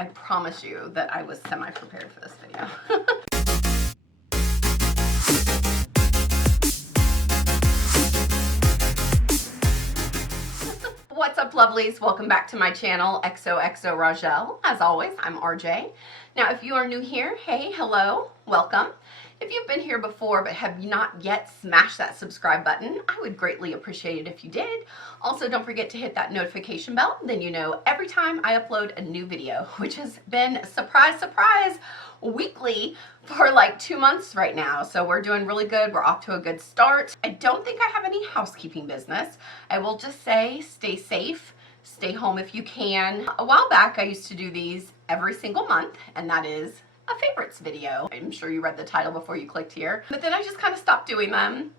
I promise you that I was semi-prepared for this video. What's up, lovelies? Welcome back to my channel, xoxoRajshel. As always, I'm RJ. Now, if you are new here, hey, hello, welcome. If you've been here before but have not yet smashed that subscribe button, I would greatly appreciate it if you did. Also, don't forget to hit that notification bell, then you know every time I upload a new video, which has been, surprise, surprise, weekly for like 2 months right now. So we're doing really good. We're off to a good start. I don't think I have any housekeeping business. I will just say stay safe, stay home if you can. A while back, I used to do these every single month, and that is a favorites video. I'm sure you read the title before you clicked here, but then I just kind of stopped doing them.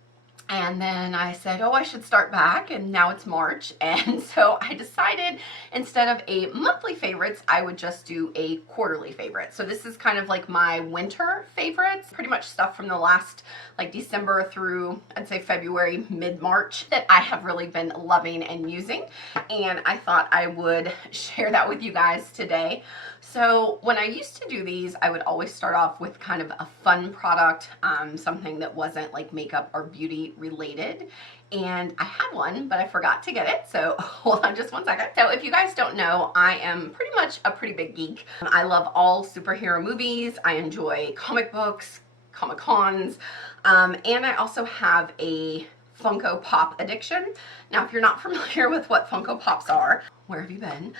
And then I said, oh, I should start back, and now it's March. And so I decided instead of a monthly favorites, I would just do a quarterly favorite. So this is kind of like my winter favorites, pretty much stuff from the last like December through, I'd say February, mid-March, that I have really been loving and using. And I thought I would share that with you guys today. So when I used to do these, I would always start off with kind of a fun product, something that wasn't like makeup or beauty related. And I had one, but I forgot to get it. So hold on just one second. So if you guys don't know, I am pretty much a pretty big geek. I love all superhero movies. I enjoy comic books, Comic-Cons, and I also have a Funko Pop addiction. Now, if you're not familiar with what Funko Pops are, where have you been?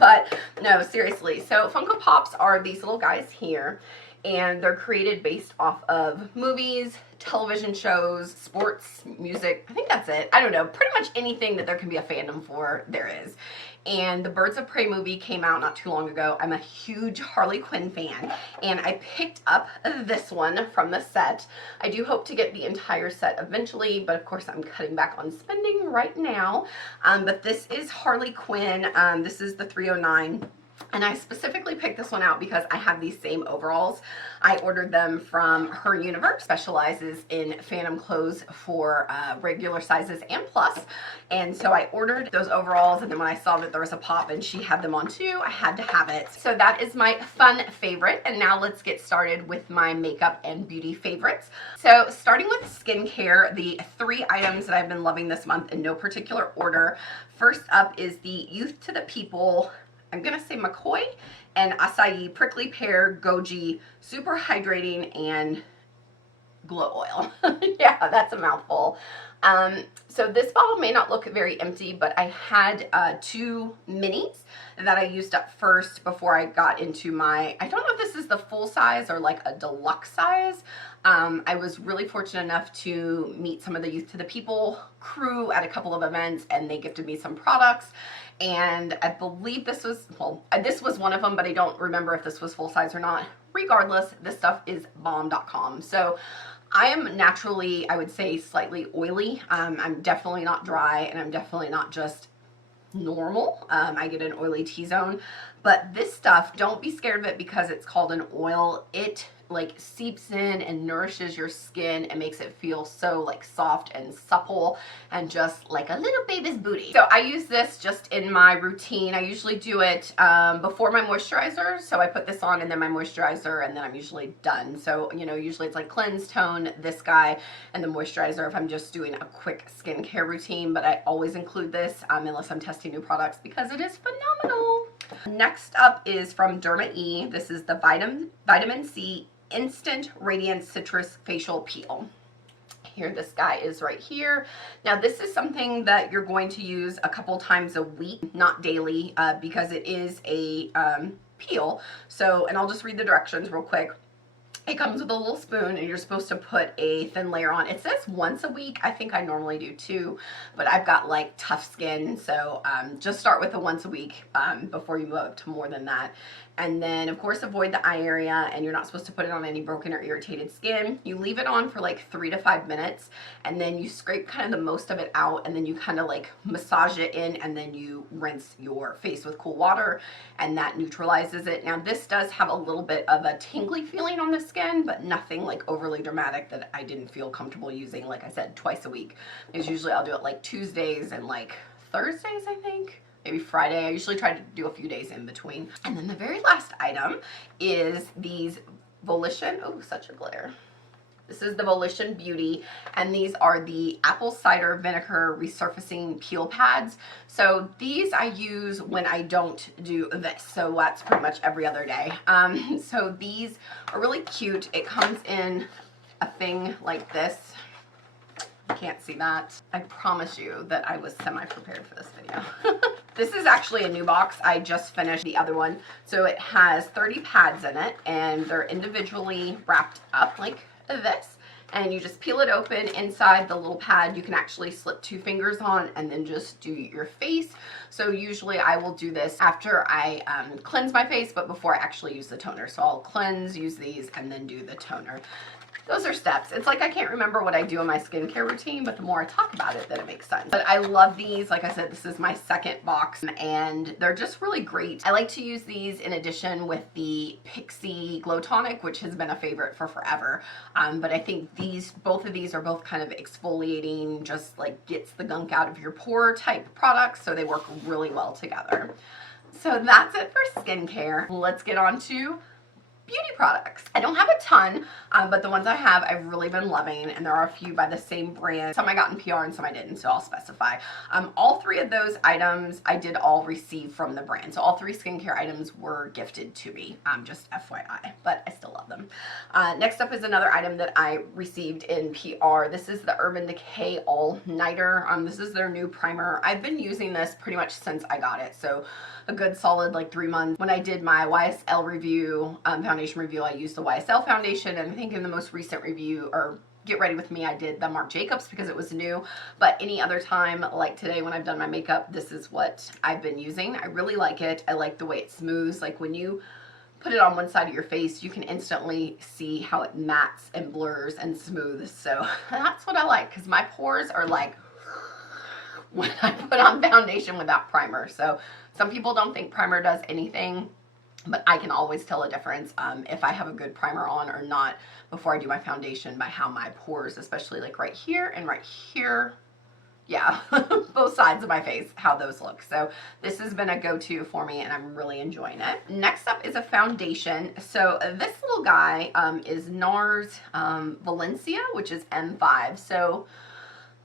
But no, seriously. So Funko Pops are these little guys here, and they're created based off of movies, television shows, sports, music. I think that's it. I don't know. Pretty much anything that there can be a fandom for, there is. And the Birds of Prey movie came out not too long ago. I'm a huge Harley Quinn fan, and I picked up this one from the set. I do hope to get the entire set eventually, but of course I'm cutting back on spending right now. But this is Harley Quinn. This is the 309. And I specifically picked this one out because I have these same overalls. I ordered them from Her Universe, specializes in Phantom clothes for regular sizes and plus. And so I ordered those overalls, and then when I saw that there was a pop and she had them on too, I had to have it. So that is my fun favorite. And now let's get started with my makeup and beauty favorites. So starting with skincare, the 3 items that I've been loving this month in no particular order. First up is the Youth to the People, I'm gonna say McCoy and Acai Prickly Pear Goji Super Hydrating and Glow Oil. Yeah, that's a mouthful. So this bottle may not look very empty, but I had 2 minis that I used up first before I got into my, I don't know if this is the full size or like a deluxe size. I was really fortunate enough to meet some of the Youth to the People crew at a couple of events, and they gifted me some products. And I believe this was, well, this was one of them, but I don't remember if this was full size or not. Regardless, this stuff is bomb.com. So I am naturally, I would say, slightly oily. I'm definitely not dry, and I'm definitely not just normal. I get an oily T-zone, but this stuff, don't be scared of it because it's called an oil. It like seeps in and nourishes your skin and makes it feel so like soft and supple and just like a little baby's booty. So I use this just in my routine. I usually do it before my moisturizer. So I put this on and then my moisturizer, and then I'm usually done. So, you know, usually it's like cleanse, tone, this guy, and the moisturizer if I'm just doing a quick skincare routine. But I always include this unless I'm testing new products because it is phenomenal. Next up is from DermaE. This is the Vitamin C Instant Radiance Citrus Facial Peel. Here, this guy is right here. Now, this is something that you're going to use a couple times a week, not daily, because it is a peel. So, and I'll just read the directions real quick. It comes with a little spoon, and you're supposed to put a thin layer on. It says once a week. I think I normally do 2, but I've got like tough skin, so just start with the once a week before you move up to more than that. And then, of course, avoid the eye area, and you're not supposed to put it on any broken or irritated skin. You leave it on for like 3 to 5 minutes, and then you scrape kind of the most of it out, and then you kind of like massage it in, and then you rinse your face with cool water, and that neutralizes it. Now, this does have a little bit of a tingly feeling on the skin, but nothing like overly dramatic that I didn't feel comfortable using, like I said, twice a week. Because usually I'll do it like Tuesdays and like Thursdays, I think. maybe Friday. I usually try to do a few days in between. And then the very last item is these Volition, oh, such a glare. This is the Volition Beauty, and these are the apple cider vinegar resurfacing peel pads. So these I use when I don't do this, so that's pretty much every other day. So these are really cute. It comes in a thing like this. You can't see that. I promise you that I was semi-prepared for this video. This is actually a new box. I just finished the other one. So it has 30 pads in it, and they're individually wrapped up like this, and you just peel it open. Inside the little pad you can actually slip 2 fingers on and then just do your face. So usually I will do this after I cleanse my face, but before I actually use the toner. So I'll cleanse, use these, and then do the toner. Those are steps. It's like I can't remember what I do in my skincare routine, but the more I talk about it, then it makes sense. But I love these. Like I said, this is my second box, and they're just really great. I like to use these in addition with the Pixie Glow Tonic, which has been a favorite for forever. But I think both of these are both kind of exfoliating, just like gets the gunk out of your pore type products, so they work really well together. So that's it for skincare. Let's get on to beauty products. I don't have a ton, but the ones I have I've really been loving, and there are a few by the same brand. Some I got in PR and some I didn't, so I'll specify. All 3 of those items I did all receive from the brand. So all 3 skincare items were gifted to me, just FYI, but I still love them. Next up is another item that I received in PR. This is the Urban Decay All Nighter. This is their new primer. I've been using this pretty much since I got it, so a good solid like 3 months. When I did my YSL review, foundation review, I used the YSL foundation, and I think in the most recent review, or Get Ready With Me, I did the Marc Jacobs because it was new. But any other time, like today when I've done my makeup, this is what I've been using. I really like it. I like the way it smooths. Like when you put it on one side of your face, you can instantly see how it mattes and blurs and smooths. So that's what I like, because my pores are like when I put on foundation without primer. So some people don't think primer does anything, but I can always tell a difference if I have a good primer on or not before I do my foundation by how my pores, especially like right here and right here, yeah, both sides of my face, how those look. So this has been a go-to for me, and I'm really enjoying it. Next up is a foundation. So this little guy is NARS Valencia, which is M5. So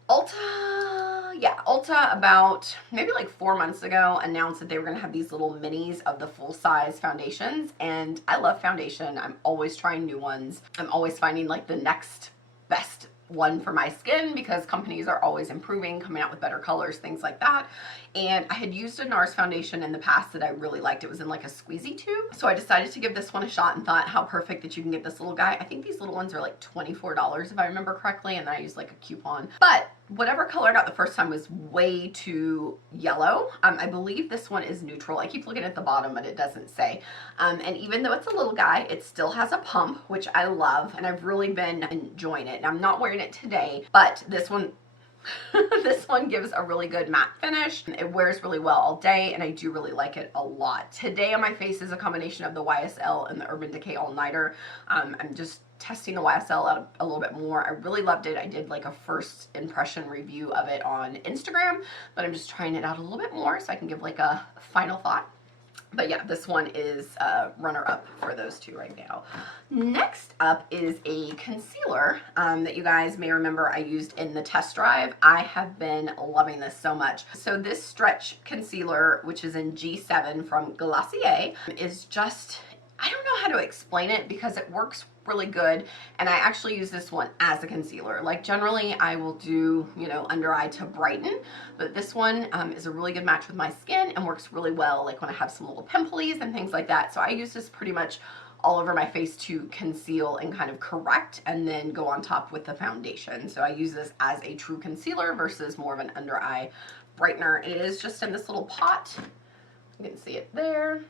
Ulta about maybe like 4 months ago announced that they were going to have these little minis of the full-size foundations, and I love foundation. I'm always trying new ones. I'm always finding like the next best one for my skin, because companies are always improving, coming out with better colors, things like that. And I had used a NARS foundation in the past that I really liked. It was in like a squeezy tube. So I decided to give this one a shot and thought how perfect that you can get this little guy. I think these little ones are like $24 if I remember correctly, and then I used like a coupon. But whatever color I got the first time was way too yellow. I believe this one is neutral. I keep looking at the bottom, but it doesn't say. And even though it's a little guy, it still has a pump, which I love, and I've really been enjoying it. And I'm not wearing it today, but this one this one gives a really good matte finish. It wears really well all day, and I do really like it a lot. Today on my face is a combination of the YSL and the Urban Decay All Nighter. I'm just testing the YSL out a little bit more. I really loved it. I did like a first impression review of it on Instagram, but I'm just trying it out a little bit more so I can give like a final thought. But yeah, this one is runner-up for those two right now. Next up is a concealer that you guys may remember I used in the test drive. I have been loving this so much. So this stretch concealer, which is in G7 from Glossier, is just, I don't know how to explain it because it works really good, and I actually use this one as a concealer. Like generally I will do, you know, under eye to brighten, but this one is a really good match with my skin and works really well like when I have some little pimples and things like that. So I use this pretty much all over my face to conceal and kind of correct, and then go on top with the foundation. So I use this as a true concealer versus more of an under eye brightener. It is just in this little pot. You can see it there.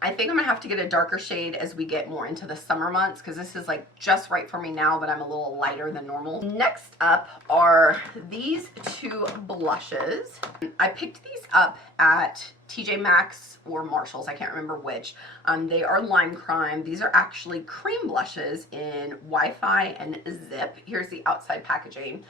I think I'm gonna have to get a darker shade as we get more into the summer months, because this is like just right for me now, but I'm a little lighter than normal. Next up are these two blushes. I picked these up at TJ Maxx or Marshall's, I can't remember which. They are Lime Crime. These are actually cream blushes in Wi-Fi and Zip. Here's the outside packaging.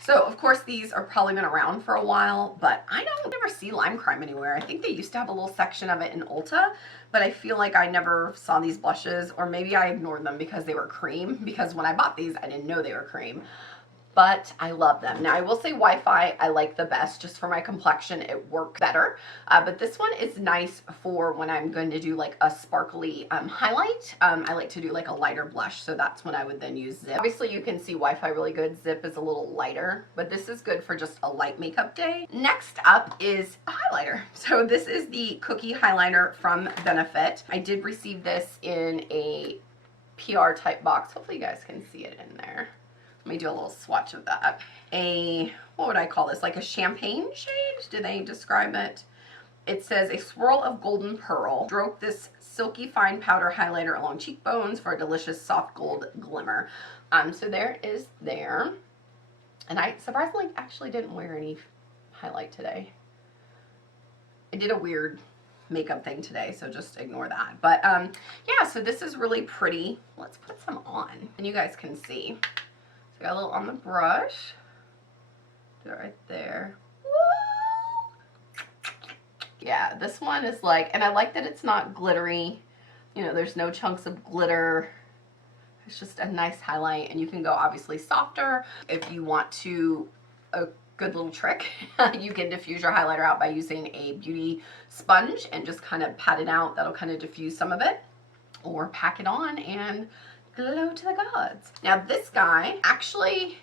So, of course, these are probably been around for a while, but I don't ever see Lime Crime anywhere. I think they used to have a little section of it in Ulta, but I feel like I never saw these blushes, or maybe I ignored them because they were cream, because when I bought these, I didn't know they were cream. But I love them. Now, I will say Wi-Fi I like the best. Just for my complexion, it works better. But this one is nice for when I'm going to do like a sparkly highlight. I like to do like a lighter blush, so that's when I would then use Zip. Obviously, you can see Wi-Fi really good. Zip is a little lighter, but this is good for just a light makeup day. Next up is a highlighter. So this is the Cookie Highlighter from Benefit. I did receive this in a PR type box. Hopefully you guys can see it in there. Let me do a little swatch of that. What would I call this? Like a champagne shade? Do they describe it? It says, a swirl of golden pearl. Stroke this silky fine powder highlighter along cheekbones for a delicious soft gold glimmer. So there is there. And I surprisingly actually didn't wear any highlight today. I did a weird makeup thing today, so just ignore that. But yeah, so this is really pretty. Let's put some on and you guys can see. So I got a little on the brush. Do it right there. Woo! Yeah, this one is like, and I like that it's not glittery. You know, there's no chunks of glitter. It's just a nice highlight, and you can go obviously softer. If you want to, a good little trick, you can diffuse your highlighter out by using a beauty sponge and just kind of pat it out. That'll kind of diffuse some of it. Or pack it on and glow to the gods. Now this guy, actually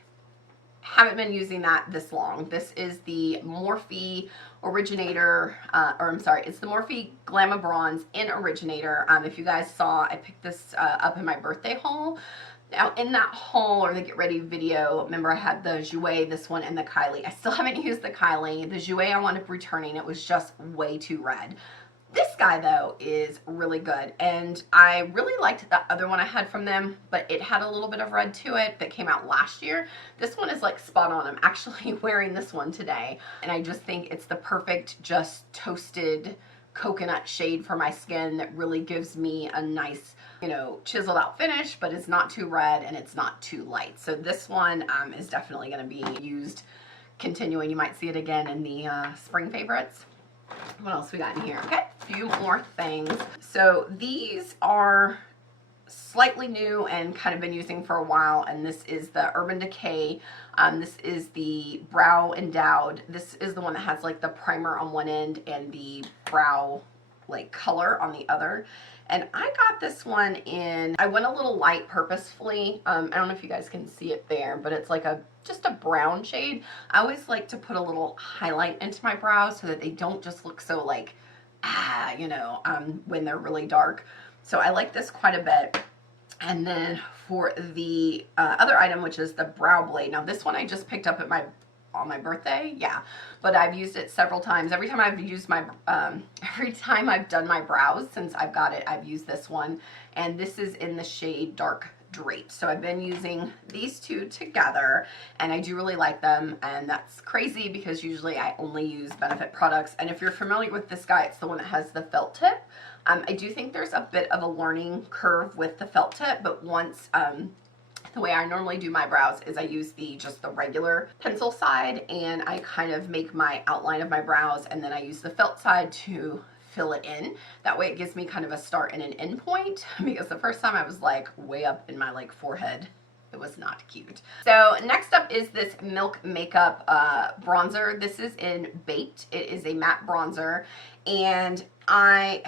haven't been using that this long. This is the Morphe Originator, it's the Morphe Glamour Bronze in Originator. If you guys saw, I picked this up in my birthday haul. Now in that haul, or the get ready video, remember I had the Jouer, this one, and the Kylie. I still haven't used the Kylie. The Jouer I wound up returning. It was just way too red. This guy, though, is really good, and I really liked the other one I had from them, but it had a little bit of red to it that came out last year. This one is like spot on. I'm actually wearing this one today, and I just think it's the perfect just toasted coconut shade for my skin that really gives me a nice, you know, chiseled out finish, but it's not too red and it's not too light. So this one is definitely going to be used continuing. You might see it again in the spring favorites. What else we got in here? Okay, a few more things. So these are slightly new and kind of been using for a while, and this is the Urban Decay. This is the Brow Endowed. This is the one that has like the primer on one end and the brow like color on the other. And I got this one in, I went a little light purposefully. I don't know if you guys can see it there, but it's like just a brown shade. I always like to put a little highlight into my brows so that they don't just look so like, you know, when they're really dark. So I like this quite a bit. And then for the other item, which is the Brow Blade. Now this one I just picked up at on my birthday, yeah, but I've used it several times. Every time I've used my, every time I've done my brows since I've got it, I've used this one, and this is in the shade Dark Drape. So I've been using these two together, and I do really like them, and that's crazy because usually I only use Benefit products. And if you're familiar with this guy, it's the one that has the felt tip. I do think there's a bit of a learning curve with the felt tip, but once, the way I normally do my brows is I use just the regular pencil side, and I kind of make my outline of my brows, and then I use the felt side to fill it in. That way it gives me kind of a start and an end point, because the first time I was like way up in my like forehead. It was not cute. So next up is this Milk Makeup bronzer. This is in Baked. It is a matte bronzer, and I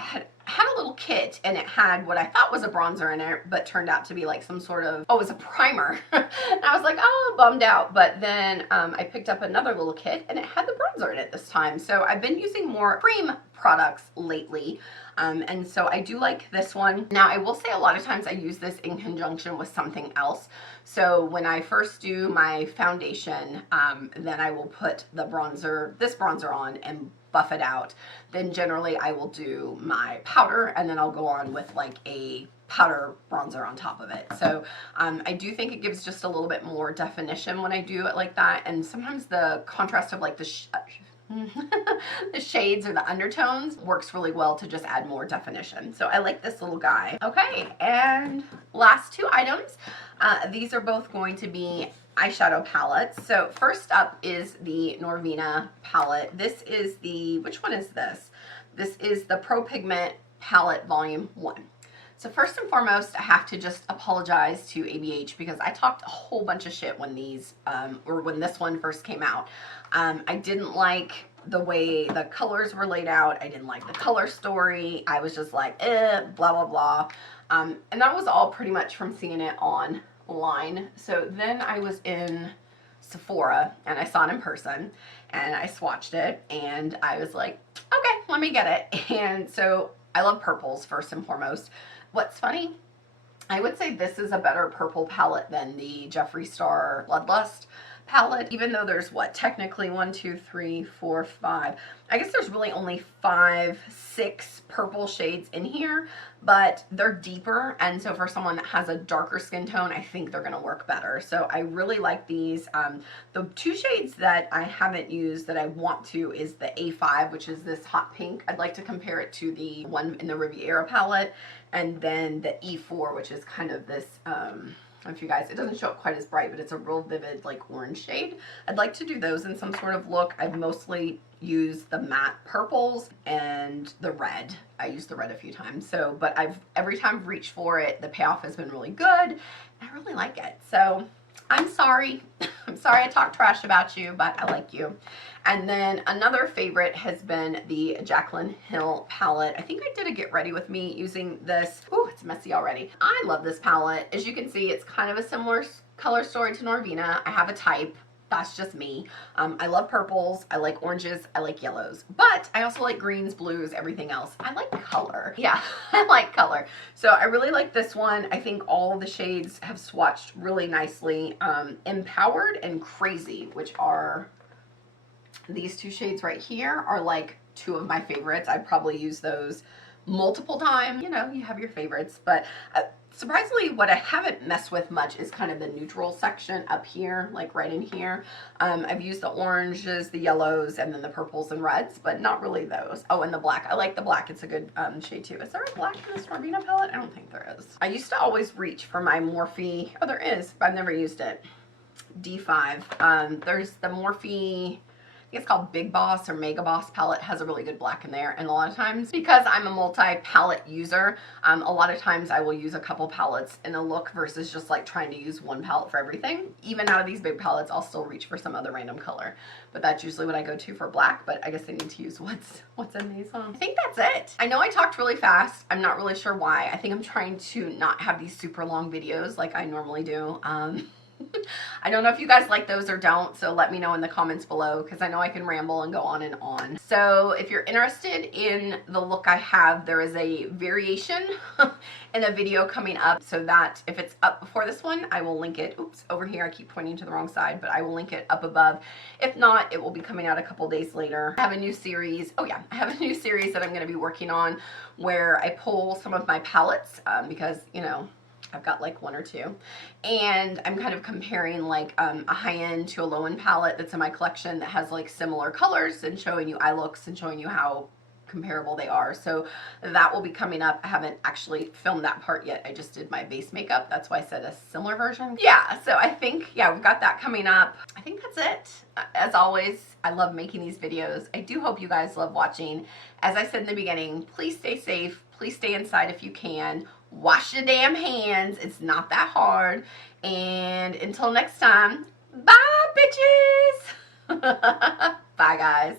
had a little kit, and it had what I thought was a bronzer in it, but turned out to be like some sort of, oh, it was a primer. And I was like, oh, bummed out. But then I picked up another little kit, and it had the bronzer in it this time. So I've been using more cream products lately. And so I do like this one. Now I will say a lot of times I use this in conjunction with something else. So when I first do my foundation, then I will put the bronzer, this bronzer on and buff it out. Then generally I will do my powder, and then I'll go on with like a powder bronzer on top of it. So I do think it gives just a little bit more definition when I do it like that. And sometimes the contrast of like the shades or the undertones works really well to just add more definition. So I like this little guy. Okay, and last two items. These are both going to be eyeshadow palettes. So first up is the Norvina palette. This is the, which one is this? This is the Pro Pigment Palette Volume 1. So first and foremost, I have to just apologize to ABH because I talked a whole bunch of shit when these, or when this one first came out. I didn't like the way the colors were laid out. I didn't like the color story. I was just like, blah, blah, blah. And that was all pretty much from seeing it online. So then I was in Sephora and I saw it in person and I swatched it and I was like, okay, let me get it. And so I love purples first and foremost. What's funny, I would say this is a better purple palette than the Jeffree Star Bloodlust palette, even though there's what, technically 1, 2, 3, 4, 5. I guess there's really only 5, 6 purple shades in here, but they're deeper, and so for someone that has a darker skin tone, I think they're gonna work better. So I really like these. The 2 shades that I haven't used that I want to is the A5, which is this hot pink. I'd like to compare it to the one in the Riviera palette, and then the E4, which is kind of this, if you guys, it doesn't show up quite as bright, but it's a real vivid like orange shade. I'd like to do those in some sort of look. I've mostly used the matte purples and the red. I used the red a few times. So, but every time I've reached for it, the payoff has been really good. I really like it. So I'm sorry. I'm sorry I talked trash about you, but I like you. And then another favorite has been the Jaclyn Hill palette. I think I did a get ready with me using this. Ooh, it's messy already. I love this palette. As you can see, it's kind of a similar color story to Norvina. I have a type. That's just me. I love purples, I like oranges, I like yellows, but I also like greens, blues, everything else. I like color. Yeah, I like color. So I really like this one. I think all the shades have swatched really nicely. Empowered and Crazy, which are these 2 shades right here, are like 2 of my favorites. I probably use those multiple times. You know, you have your favorites, but surprisingly, what I haven't messed with much is kind of the neutral section up here, like right in here. I've used the oranges, the yellows, and then the purples and reds, but not really those. Oh, and the black. I like the black. It's a good shade too. Is there a black in this Norvina palette? I don't think there is. I used to always reach for my Morphe. Oh, there is, but I've never used it. D5. There's the Morphe, I think it's called Big Boss or Mega Boss palette, has a really good black in there. And a lot of times, because I'm a multi-palette user, a lot of times I will use a couple palettes in a look versus just like trying to use one palette for everything. Even out of these big palettes, I'll still reach for some other random color. But that's usually what I go to for black, but I guess I need to use what's in these. I think that's it. I know I talked really fast. I'm not really sure why. I think I'm trying to not have these super long videos like I normally do. I don't know if you guys like those or don't, so let me know in the comments below because I know I can ramble and go on and on. So if you're interested in the look I have, there is a variation in a video coming up, so that if it's up before this one, I will link it. Oops, over here I keep pointing to the wrong side, but I will link it up above. If not, it will be coming out a couple days later. I have a new series. Oh yeah, I have a new series that I'm going to be working on where I pull some of my palettes because, you know, I've got like 1 or 2, and I'm kind of comparing like a high-end to a low-end palette that's in my collection that has like similar colors and showing you eye looks and showing you how comparable they are. So that will be coming up. I haven't actually filmed that part yet. I just did my base makeup. That's why I said a similar version. Yeah, so I think, yeah, we've got that coming up. I think that's it. As always, I love making these videos. I do hope you guys love watching. As I said in the beginning, please stay safe. Please stay inside if you can. Wash your damn hands. It's not that hard. And until next time, bye, bitches. Bye, guys.